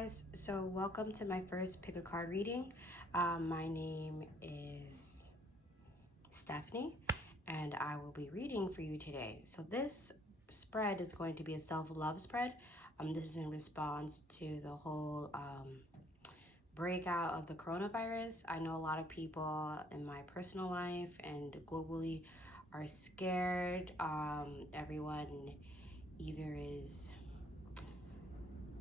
guys, so welcome to my first pick a card reading. My name is Stephanie and I will be reading for you today. So this spread is going to be a self-love spread. This is in response to the whole breakout of the coronavirus. I know a lot of people in my personal life and globally are scared. Everyone either is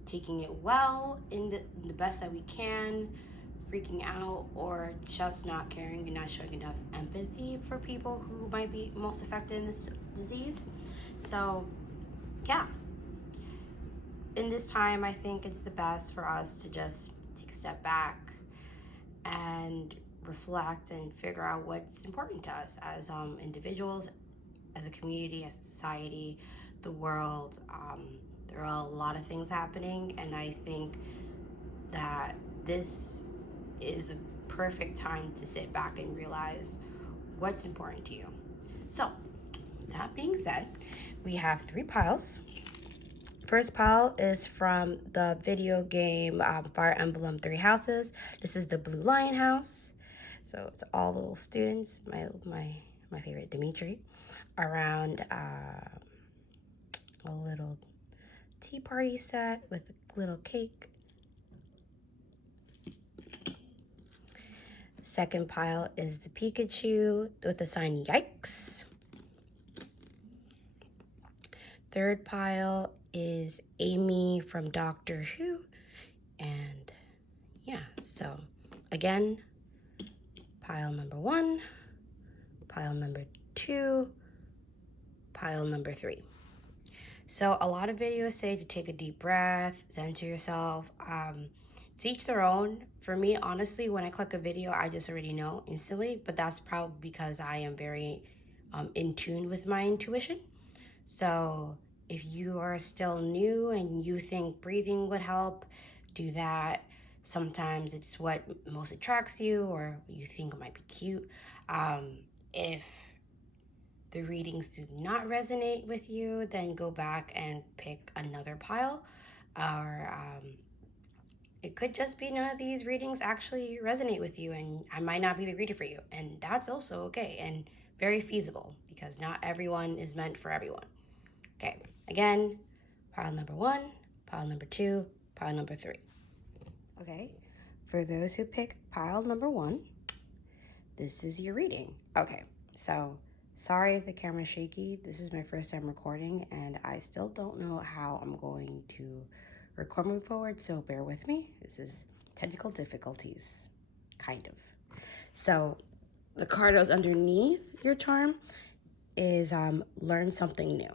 taking it well in the best that we can, freaking out, or just not caring and not showing enough empathy for people who might be most affected in this disease. So, yeah, in this time, I think it's the best for us to just take a step back and reflect and figure out what's important to us as individuals, as a community, as a society, the world. There are a lot of things happening, and I think that this is a perfect time to sit back and realize what's important to you. So, that being said, we have 3 piles. First pile is from the video game Fire Emblem 3 Houses. This is the Blue Lion House. So it's all little students, my favorite Dimitri, around a little tea party set with a little cake. Second pile is the Pikachu with the sign Yikes. Third pile is Amy from Doctor Who. And yeah, so again, pile number 1, pile number 2, pile number 3. So a lot of videos say to take a deep breath, center yourself. To each their own. For me, honestly, when I click a video, I just already know instantly, but that's probably because I am very in tune with my intuition. So if you are still new and you think breathing would help, do that. Sometimes it's what most attracts you or you think might be cute. If the readings do not resonate with you, then go back and pick another pile. Or it could just be none of these readings actually resonate with you and I might not be the reader for you. And that's also okay and very feasible because not everyone is meant for everyone. Okay, again, pile number 1, pile number 2, pile number 3. Okay, for those who pick pile number 1, this is your reading. Okay, so sorry if the camera's shaky. This is my first time recording and I still don't know how I'm going to record moving forward, so bear with me. This is technical difficulties, kind of. So the card that was underneath your charm is learn something new.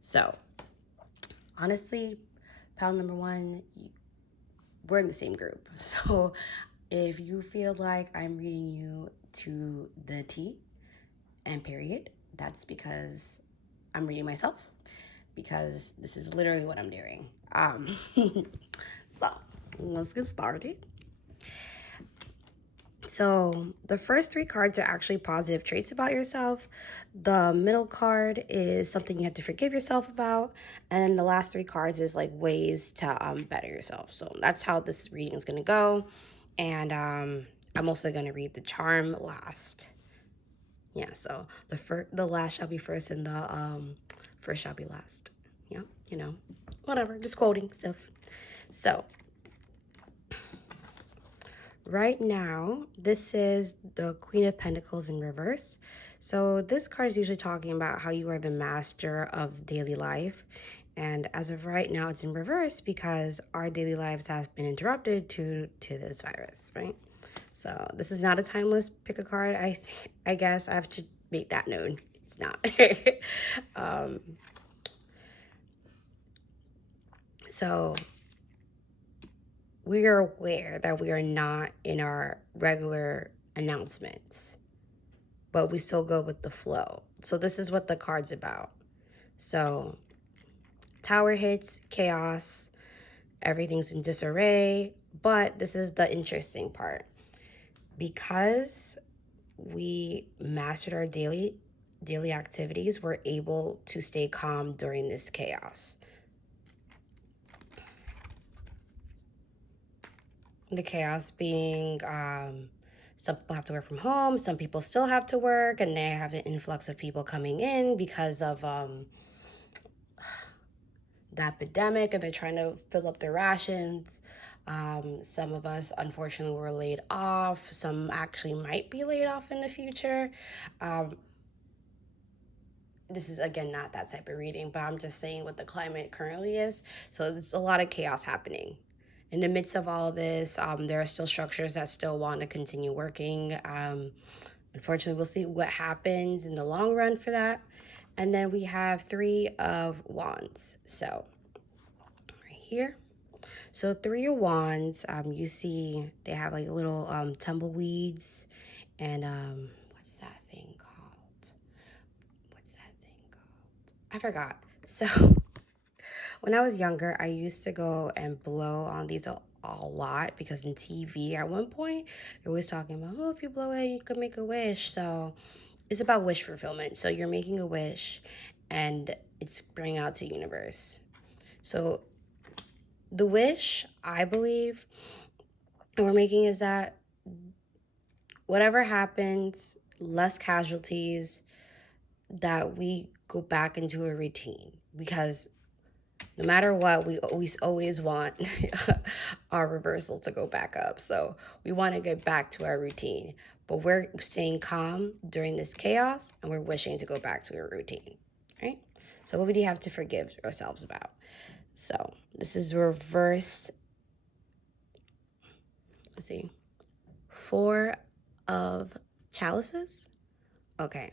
So honestly, pile number 1, we're in the same group. So if you feel like I'm reading you to the T and period, that's because I'm reading myself, because this is literally what I'm doing. So let's get started. So the first 3 cards are actually positive traits about yourself. The middle card is something you have to forgive yourself about. And then the last 3 cards is like ways to better yourself. So that's how this reading is going to go. And I'm also going to read the charm last. Yeah, so the last shall be first and the first shall be last. Yeah, you know, whatever, just quoting stuff. So right now, this is the Queen of Pentacles in reverse. So this card is usually talking about how you are the master of daily life. And as of right now, it's in reverse because our daily lives have been interrupted to this virus, right? So this is not a timeless pick a card. I guess I have to make that known. It's not. So we are aware that we are not in our regular announcements, but we still go with the flow. So this is what the card's about. So tower hits, chaos, everything's in disarray, but this is the interesting part. Because we mastered our daily activities, we're able to stay calm during this chaos. The chaos being some people have to work from home, some people still have to work, and they have an influx of people coming in because of the epidemic, and they're trying to fill up their rations. Some of us, unfortunately, were laid off. Some actually might be laid off in the future. This is, again, not that type of reading, but I'm just saying what the climate currently is. So there's a lot of chaos happening. In the midst of all this, there are still structures that still want to continue working. Unfortunately, we'll see what happens in the long run for that. And then we have Three of Wands. So right here. So Three of Wands, you see they have like little tumbleweeds and what's that thing called? What's that thing called? I forgot. So when I was younger, I used to go and blow on these a lot because in TV at one point, they were always talking about, oh, if you blow it, you can make a wish. So it's about wish fulfillment. So you're making a wish and it's bringing out to the universe. So the wish, I believe, and we're making is that whatever happens, less casualties, that we go back into a routine. Because no matter what, we always want our reversal to go back up. So we want to get back to our routine. But we're staying calm during this chaos and we're wishing to go back to a routine. Right? So what would you have to forgive ourselves about? So this is reverse. Let's see. Four of chalices. Okay.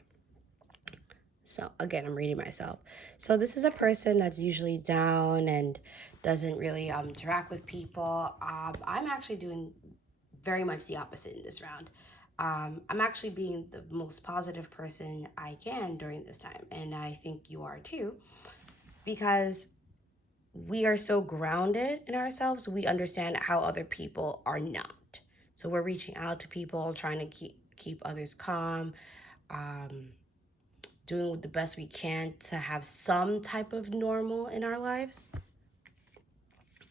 So again, I'm reading myself. So this is a person that's usually down and doesn't really interact with people. I'm actually doing very much the opposite in this round. I'm actually being the most positive person I can during this time. And I think you are too. Because we are so grounded in ourselves, we understand how other people are not. So we're reaching out to people, trying to keep others calm, doing the best we can to have some type of normal in our lives.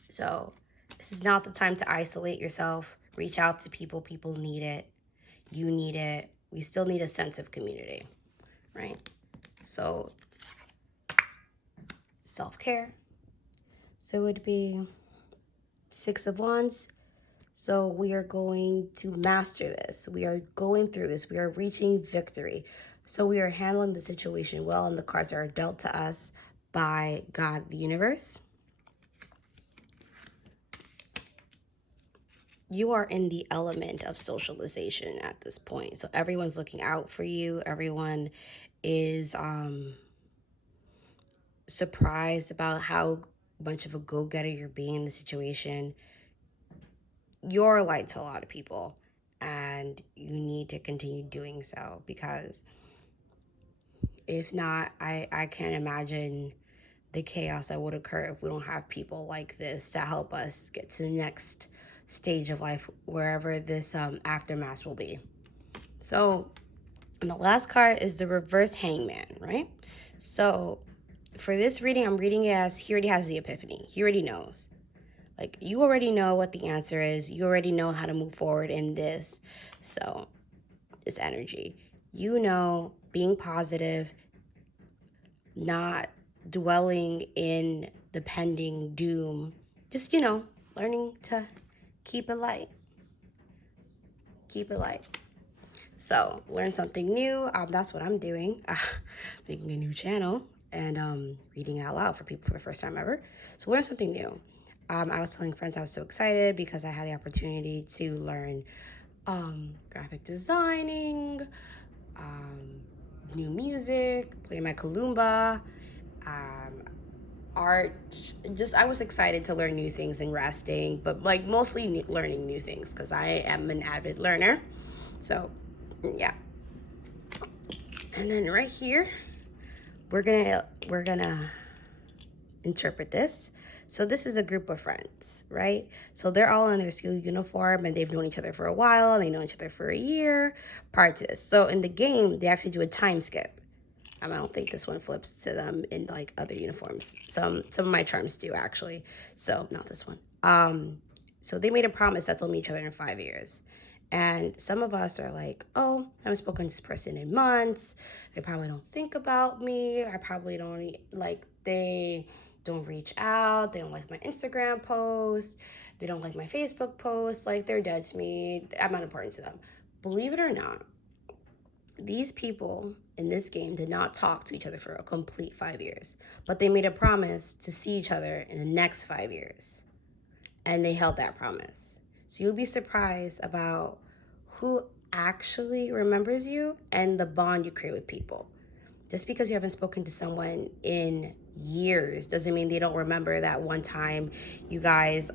So this is not the time to isolate yourself. Reach out to people. People need it. You need it. We still need a sense of community, right? So self-care. So it would be Six of Wands. So we are going to master this. We are going through this. We are reaching victory. So we are handling the situation well, and the cards are dealt to us by God, the universe. You are in the element of socialization at this point. So everyone's looking out for you. Everyone is surprised about how much of a go-getter you're being in the situation. You're a light to a lot of people, and you need to continue doing so, because if not, I can't imagine the chaos that would occur if we don't have people like this to help us get to the next stage of life, wherever this aftermath will be. So, and the last card is the reverse hangman, right? So, for this reading, I'm reading it as he already has the epiphany. He already knows. Like, you already know what the answer is. You already know how to move forward in this. So, this energy. You know, being positive, not dwelling in the pending doom. Just, learning to keep it light. Keep it light. So, learn something new. That's what I'm doing. Making a new channel and reading out loud for people for the first time ever. So, learn something new. I was telling friends I was so excited because I had the opportunity to learn graphic designing, new music, play my kalimba, art. Just, I was excited to learn new things and resting, but like mostly learning new things because I am an avid learner. So, yeah. And then right here, we're gonna interpret this. So this is a group of friends, right? So they're all in their school uniform and they've known each other for a while, and they know each other for a year prior to this. So in the game, they actually do a time skip. I don't think this one flips to them in like other uniforms. Some of my charms do actually. So not this one. So they made a promise that they'll meet each other in 5 years. And some of us are like, oh, I haven't spoken to this person in months. They probably don't think about me. I probably don't they don't reach out. They don't like my Instagram posts. They don't like my Facebook posts. Like, they're dead to me. I'm not important to them. Believe it or not, these people in this game did not talk to each other for a complete 5 years, but they made a promise to see each other in the next 5 years, and they held that promise. So you'll be surprised about who actually remembers you and the bond you create with people. Just because you haven't spoken to someone in years doesn't mean they don't remember that one time you guys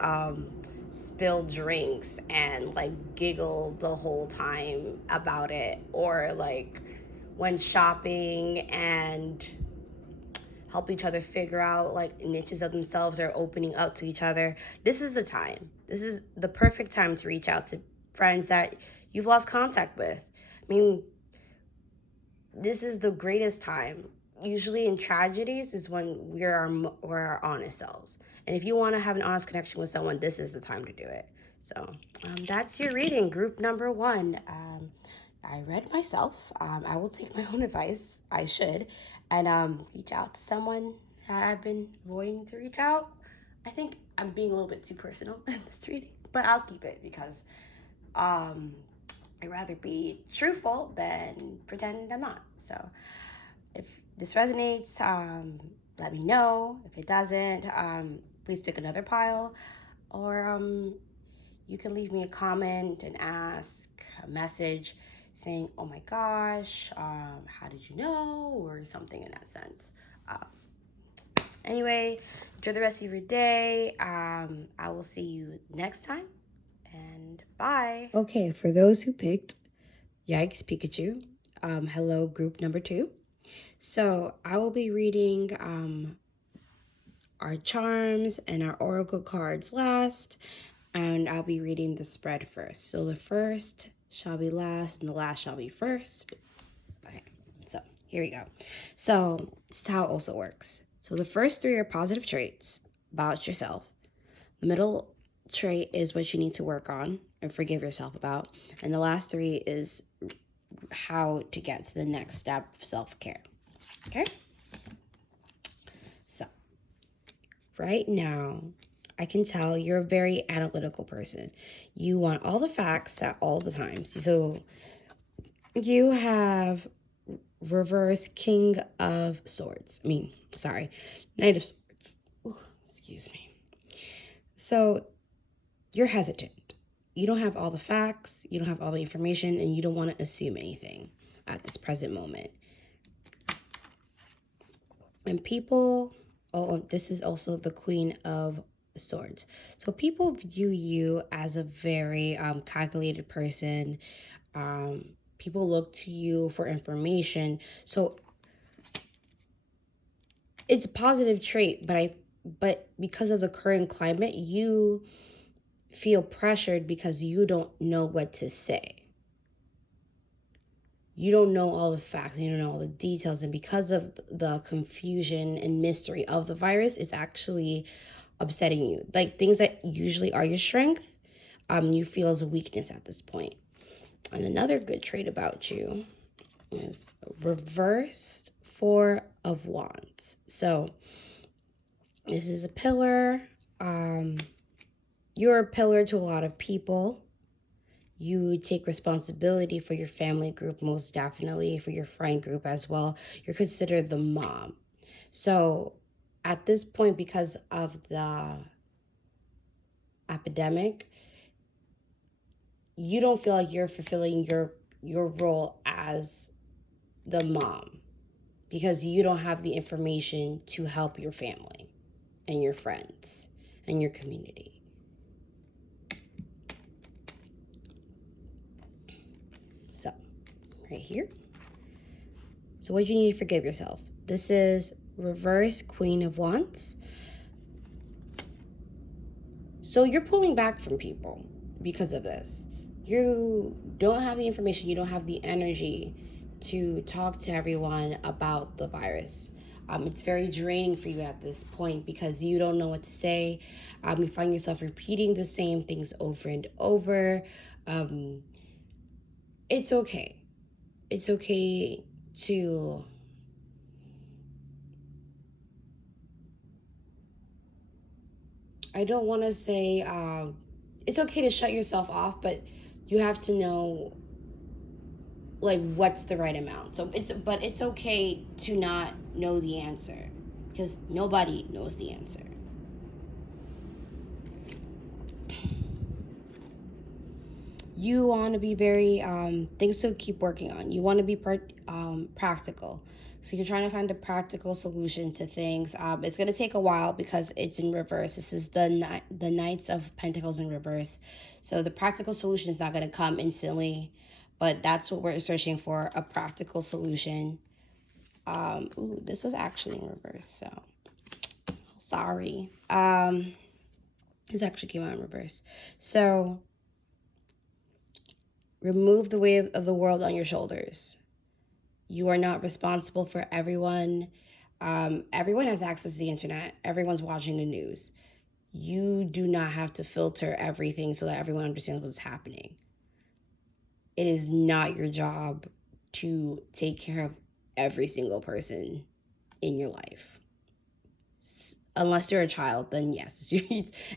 spilled drinks and like giggled the whole time about it, or like went shopping and help each other figure out like niches of themselves or opening up to each other. This is the time. This is the perfect time to reach out to friends that you've lost contact with. I mean, this is the greatest time. Usually in tragedies is when we're our honest selves. And if you want to have an honest connection with someone, this is the time to do it. So that's your reading, group number 1. I read myself. I will take my own advice. I should. And reach out to someone that I've been avoiding to reach out. I think I'm being a little bit too personal in this reading, but I'll keep it because I'd rather be truthful than pretend I'm not. So if this resonates, let me know. If it doesn't, please pick another pile. Or you can leave me a comment and ask a message saying, oh my gosh, how did you know? Or something in that sense. Anyway, enjoy the rest of your day. I will see you next time. And bye. Okay, for those who picked Yikes Pikachu, hello group number 2. So I will be reading our charms and our oracle cards last, and I'll be reading the spread first. So the first shall be last and the last shall be first. Okay, so here we go. So this is how it also works. So the first 3 are positive traits about yourself. The middle trait is what you need to work on and forgive yourself about. And the last 3 is how to get to the next step of self-care. Okay? So, right now, I can tell you're a very analytical person. You want all the facts at all the times. So, you have reverse King of Swords. Knight of Swords. Ooh, excuse me. So, you're hesitant. You don't have all the facts, you don't have all the information, and you don't want to assume anything at this present moment. And people, this is also the Queen of Swords. So people view you as a very calculated person. People look to you for information. So it's a positive trait, but because of the current climate, you feel pressured because you don't know what to say. You don't know all the facts, you don't know all the details, and because of the confusion and mystery of the virus, it's actually upsetting you. Like things that usually are your strength, you feel as a weakness at this point. And another good trait about you is reversed 4 of Wands. So this is a pillar. You're a pillar to a lot of people. You take responsibility for your family group, most definitely, for your friend group as well. You're considered the mom. So at this point, because of the epidemic, you don't feel like you're fulfilling your role as the mom because you don't have the information to help your family and your friends and your community. So, right here. So what do you need to forgive yourself? This is reverse Queen of Wands. So you're pulling back from people because of this. You don't have the information, you don't have the energy to talk to everyone about the virus. It's very draining for you at this point because you don't know what to say. You find yourself repeating the same things over and over. It's okay. It's okay to I don't want to say it's okay to shut yourself off, but you have to know like what's the right amount. So it's okay to not know the answer because nobody knows the answer. You want to be very things to keep working on. You want to be practical. So you're trying to find the practical solution to things. It's going to take a while because it's in reverse. This is the Knights of Pentacles in reverse. So the practical solution is not going to come instantly, but that's what we're searching for, a practical solution. Ooh, this was actually in reverse, so sorry. This actually came out in reverse. So remove the weight of the world on your shoulders. You are not responsible for everyone. Everyone has access to the internet. Everyone's watching the news. You do not have to filter everything so that everyone understands what's happening. It is not your job to take care of every single person in your life. Unless you're a child, then yes,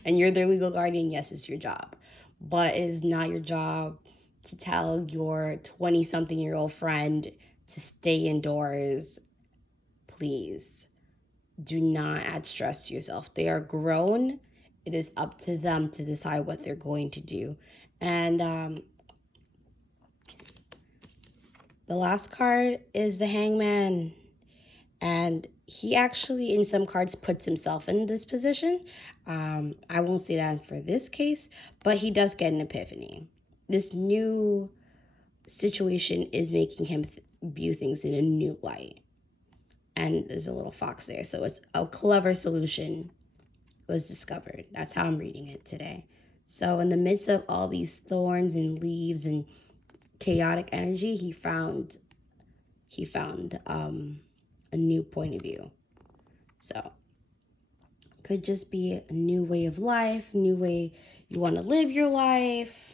and you're their legal guardian, yes, it's your job. But it is not your job to tell your 20-something-year-old friend to stay indoors. Please do not add stress to yourself. They are grown. It is up to them to decide what they're going to do. And the last card is the Hangman. And he actually, in some cards, puts himself in this position. I won't say that for this case, but he does get an epiphany. This new situation is making him view things in a new light. And there's a little fox there. So it's a clever solution was discovered. That's how I'm reading it today. So in the midst of all these thorns and leaves and chaotic energy, he found a new point of view. So could just be a new way of life, new way you want to live your life.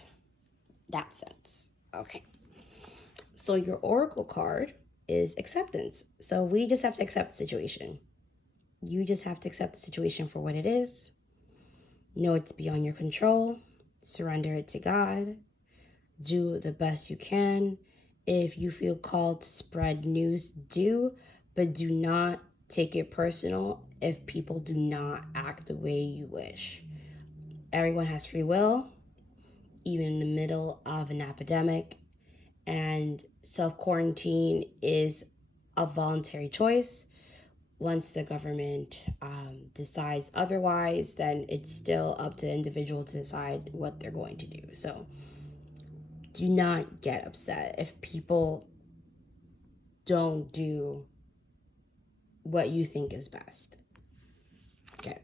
That sense. Okay. So your oracle card is acceptance. So we just have to accept the situation. You just have to accept the situation for what it is. Know it's beyond your control. Surrender it to God. Do the best you can. If you feel called to spread news, do, but do not take it personal if people do not act the way you wish. Everyone has free will, even in the middle of an epidemic, and self-quarantine is a voluntary choice. Once the government decides otherwise, then it's still up to the individual to decide what they're going to do. So do not get upset if people don't do what you think is best. Okay.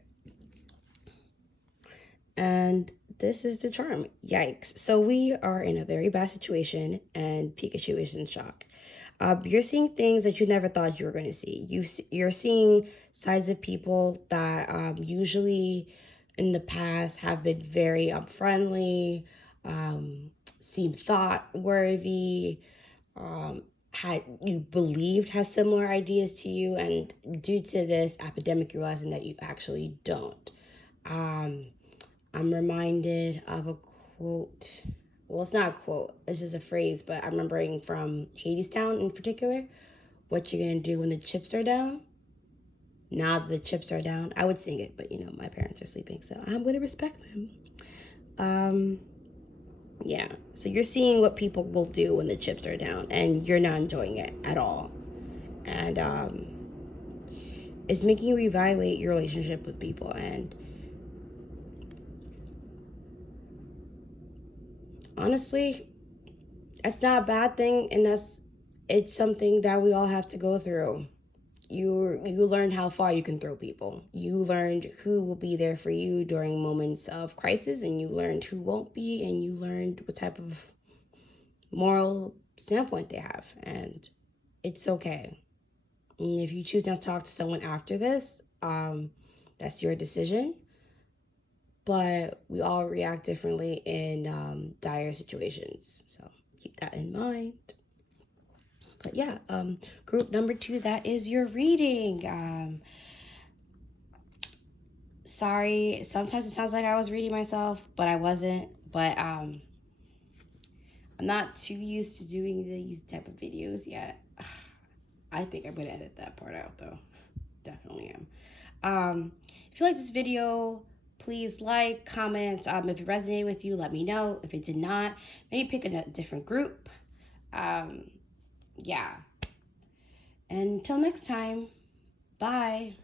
And this is the charm. Yikes. So we are in a very bad situation and Pikachu is in shock. You're seeing things that you never thought you were going to see. You're seeing sides of people that usually in the past have been very friendly, seem thought-worthy, had you believed has similar ideas to you, and due to this epidemic, you're realizing that you actually don't. I'm reminded of a quote. Well, it's not a quote. It's just a phrase, but I'm remembering from Hadestown in particular. What you're going to do when the chips are down? Now that the chips are down. I would sing it, but, my parents are sleeping, so I'm going to respect them. Yeah. So you're seeing what people will do when the chips are down, and you're not enjoying it at all. And it's making you reevaluate your relationship with people, and honestly, that's not a bad thing, and it's something that we all have to go through. You learned how far you can throw people. You learned who will be there for you during moments of crisis, and you learned who won't be, and you learned what type of moral standpoint they have, and it's okay. And if you choose not to talk to someone after this, that's your decision. But we all react differently in dire situations. So keep that in mind. But yeah, group number 2, that is your reading. Sorry, sometimes it sounds like I was reading myself, but I wasn't. But I'm not too used to doing these type of videos yet. I think I'm gonna edit that part out though. Definitely am. If you like this video, please like, comment. If it resonated with you, let me know. If it did not, maybe pick a different group. Yeah. Until next time, bye.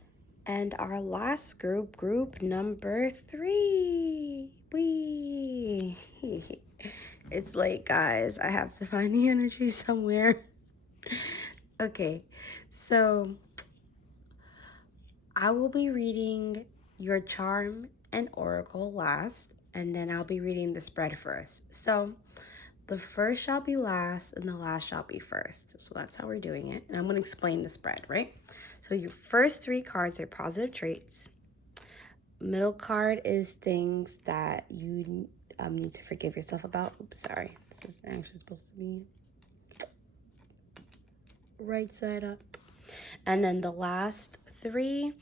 And our last group, group number 3. Wee. It's late, guys. I have to find the energy somewhere. Okay, so I will be reading your charm and oracle last, and then I'll be reading the spread first. So the first shall be last, and the last shall be first. So that's how we're doing it. And I'm going to explain the spread, right? So your first 3 cards are positive traits. Middle card is things that you need to forgive yourself about. Oops, sorry. This is actually supposed to be right side up. And then the last 3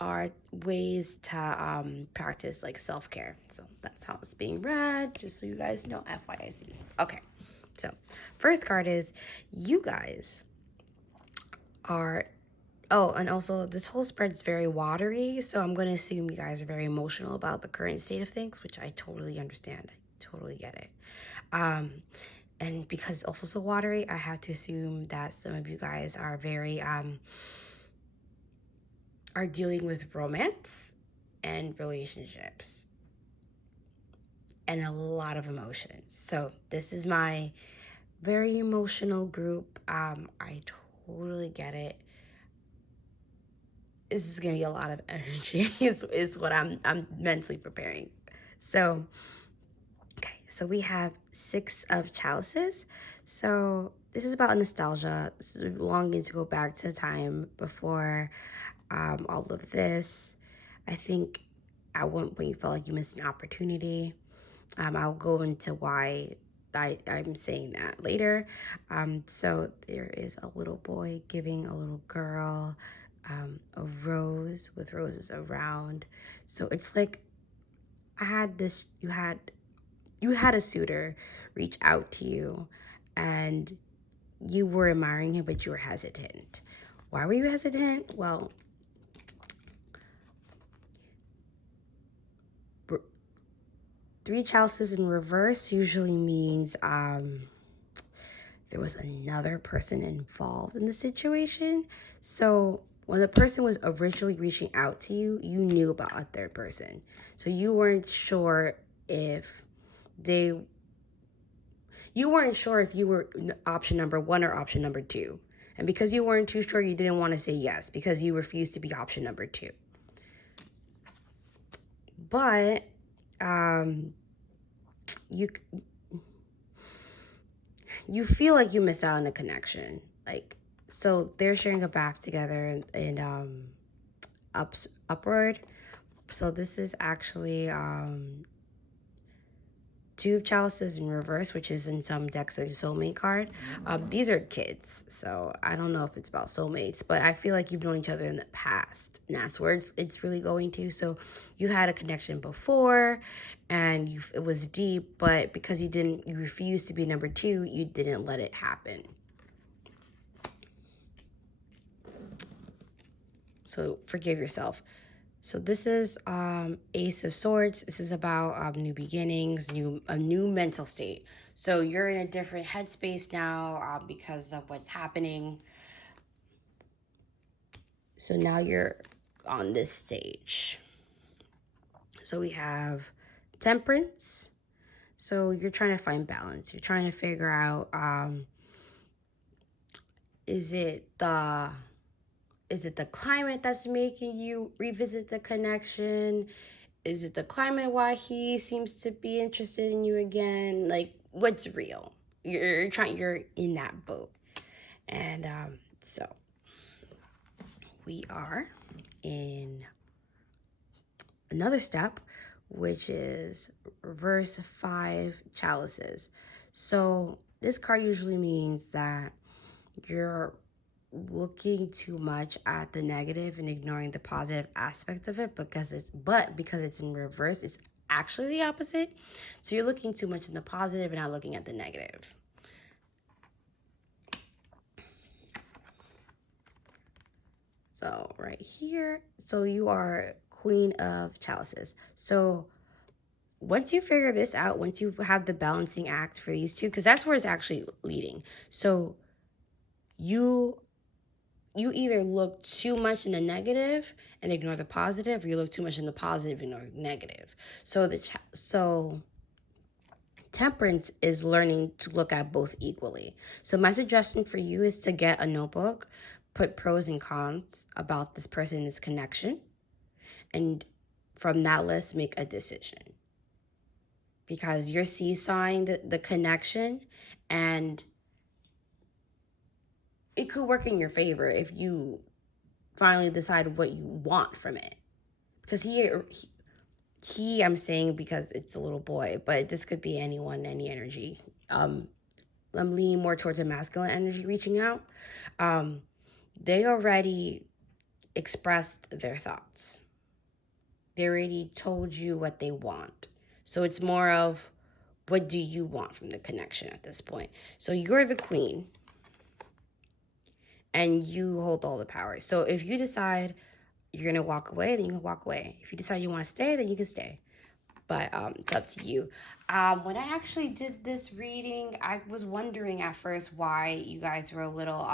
are ways to practice like self-care. So that's how it's being read, just so you guys know, FYIs. Okay, so first card is you guys are, oh, and also this whole spread is very watery, so I'm going to assume you guys are very emotional about the current state of things, which I totally understand. I totally get it. And because it's also so watery, I have to assume that some of you guys are very are dealing with romance and relationships and a lot of emotions. So this is my very emotional group. I totally get it. This is gonna be a lot of energy. is what I'm mentally preparing. So okay, so we have 6 of chalices. So this is about nostalgia. This is longing to go back to a time before all of this. I think at one point you felt like you missed an opportunity. I'll go into why I'm saying that later. So there is a little boy giving a little girl a rose with roses around. So it's like you had a suitor reach out to you, and you were admiring him, but you were hesitant. Why were you hesitant? Well, 3 chalices in reverse usually means there was another person involved in the situation. So when the person was originally reaching out to you, you knew about a third person. So you weren't sure if you were option number 1 or option number 2. And because you weren't too sure, you didn't want to say yes because you refused to be option number 2. But you feel like you missed out on a connection. Like, so they're sharing a bath together in upward. So this is actually 2 of chalices in reverse, which is in some decks a soulmate card. These are kids, so I don't know if it's about soulmates, but I feel like you've known each other in the past, and that's where it's really going to. So you had a connection before, and it was deep, but because you refused to be number 2, you didn't let it happen. So forgive yourself. So this is Ace of Swords. This is about new beginnings, a new mental state. So you're in a different headspace now because of what's happening. So now you're on this stage. So we have Temperance. So you're trying to find balance. You're trying to figure out, is it the climate that's making you revisit the connection? Is it the climate why he seems to be interested in you again? Like, what's real? You're in that boat. And so we are in another step, which is reverse 5 chalices. So this card usually means that you're looking too much at the negative and ignoring the positive aspect of it because it's in reverse, it's actually the opposite. So you're looking too much in the positive and not looking at the negative. So right here, so you are Queen of Chalices. So once you figure this out, once you have the balancing act for these two, because that's where it's actually leading. So you either look too much in the negative and ignore the positive, or you look too much in the positive and ignore the negative. So Temperance is learning to look at both equally. So my suggestion for you is to get a notebook, put pros and cons about this person's connection, and from that list, make a decision. Because you're seesawing the connection, and it could work in your favor if you finally decide what you want from it. Because he I'm saying because it's a little boy, but this could be anyone, any energy. I'm leaning more towards a masculine energy reaching out. They already expressed their thoughts. They already told you what they want. So it's more of, what do you want from the connection at this point? So you're the queen and you hold all the power. So if you decide you're going to walk away, then you can walk away. If you decide you want to stay, then you can stay. But it's up to you. When I actually did this reading, I was wondering at first why you guys were a little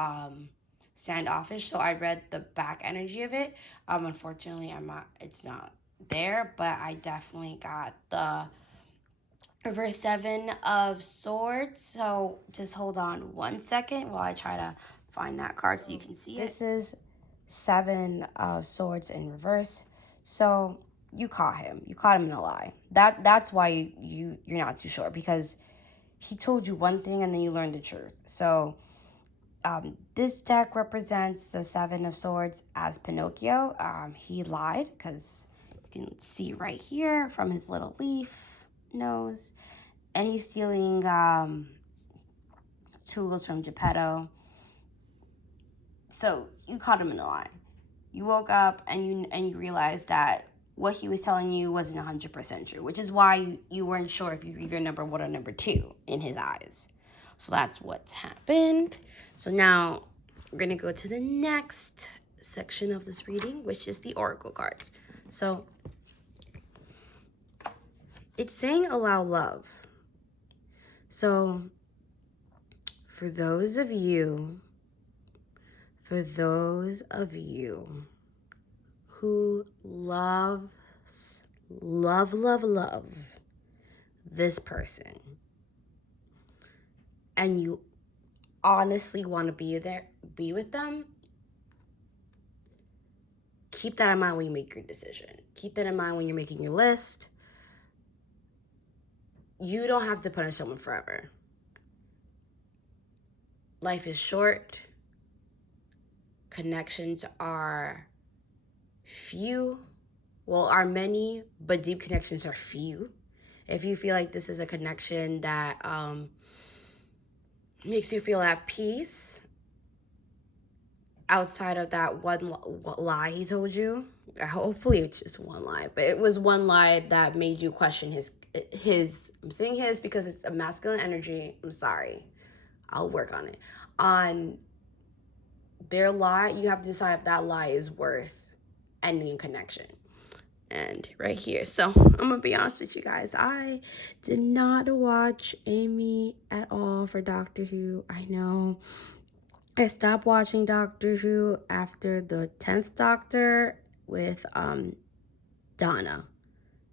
standoffish. So I read the back energy of it. Unfortunately, it's not there, but I definitely got the reverse 7 of swords. So just hold on 1 second while I try to find that card so you can see it. This is 7 of swords in reverse. So you caught him. You caught him in a lie. That's why you're not too sure, because he told you one thing and then you learned the truth. So this deck represents the 7 of swords as Pinocchio. He lied because you can see right here from his little leaf nose. And he's stealing tools from Geppetto. So you caught him in a lie. You woke up and you realized that what he was telling you wasn't 100% true, which is why you weren't sure if you were either number 1 or number 2 in his eyes. So that's what's happened. So now we're going to go to the next section of this reading, which is the Oracle cards. So it's saying allow love. So for those of you who love this person, and you honestly want to be with them, keep that in mind when you make your decision. Keep that in mind when you're making your list. You don't have to punish someone forever. Life is short. Connections are few. Well, are many, but deep connections are few. If you feel like this is a connection that makes you feel at peace outside of that one lie he told you, hopefully it's just one lie, but it was one lie that made you question his I'm saying his because it's a masculine energy. I'm sorry. I'll work on it. On their lie, you have to decide if that lie is worth ending a connection. And right here, so I'm gonna be honest with you guys, I did not watch Amy at all for Doctor Who. I know I stopped watching Doctor Who after the 10th Doctor with Donna.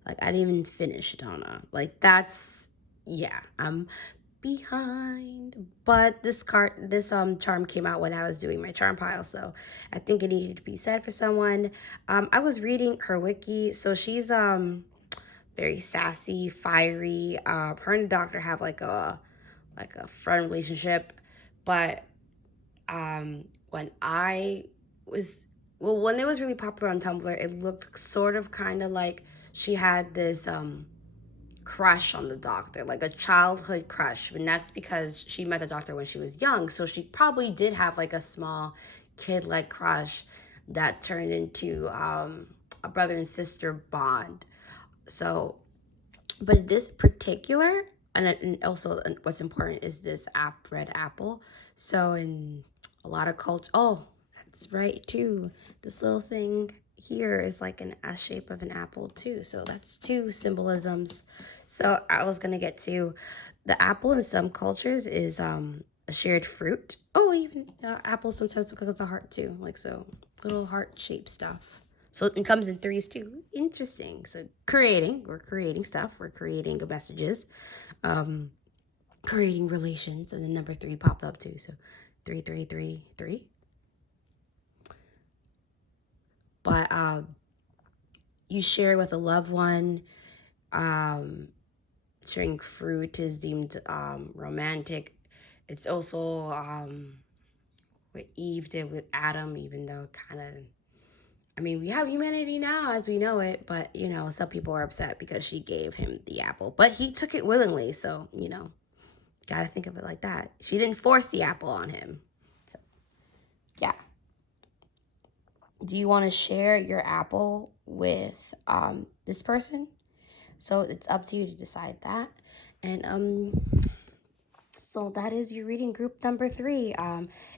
Like, I didn't even finish Donna. Like, I'm behind. But this charm came out when I was doing my charm pile, so I think it needed to be said for someone. I was reading her wiki, so she's very sassy, fiery. Her and the Doctor have like a friend relationship, but when I was well, when it was really popular on Tumblr, it looked sort of kind of like she had this crush on the doctor, like a childhood crush. And that's because she met the doctor when she was young. So she probably did have like a small kid-like crush that turned into a brother and sister bond. So, but this particular, and also what's important is this red apple. So in a lot of culture, oh, that's right too. This little thing here is like an S shape of an apple too. So that's two symbolisms. So I was gonna get to the apple in some cultures is a shared fruit. Oh, even apples sometimes look like it's a heart too, like so little heart shaped stuff. So it comes in threes too. Interesting. So we're creating stuff, we're creating messages, creating relations, and then number three popped up too. So 3 3 3 3. But you share with a loved one. Sharing fruit is deemed romantic. It's also what Eve did with Adam, even though kind of, I mean, we have humanity now as we know it, but, you know, some people are upset because she gave him the apple. But he took it willingly, so, you know, gotta think of it like that. She didn't force the apple on him. So, yeah. Do you want to share your apple with this person? So it's up to you to decide that. And so that is your reading group number 3.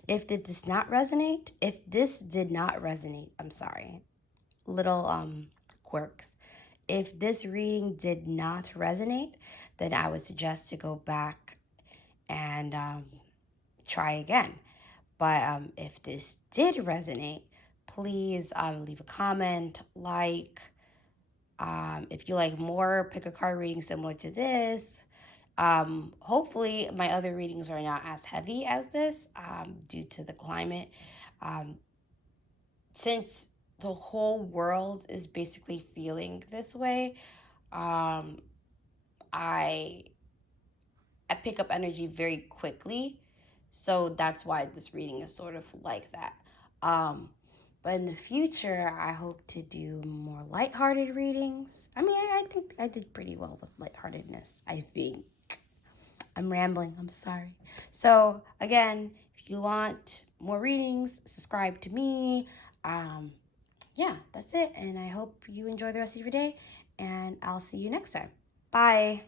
If this does not resonate, if this did not resonate, I'm sorry, little quirks. If this reading did not resonate, then I would suggest to go back and try again. But if this did resonate, please leave a comment, like. If you like more pick a card reading similar to this. Hopefully my other readings are not as heavy as this due to the climate. Since the whole world is basically feeling this way, I pick up energy very quickly. So that's why this reading is sort of like that. But in the future, I hope to do more lighthearted readings. I mean, I think I did pretty well with lightheartedness, I think. I'm rambling, I'm sorry. So, again, if you want more readings, subscribe to me. Yeah, that's it. And I hope you enjoy the rest of your day. And I'll see you next time. Bye.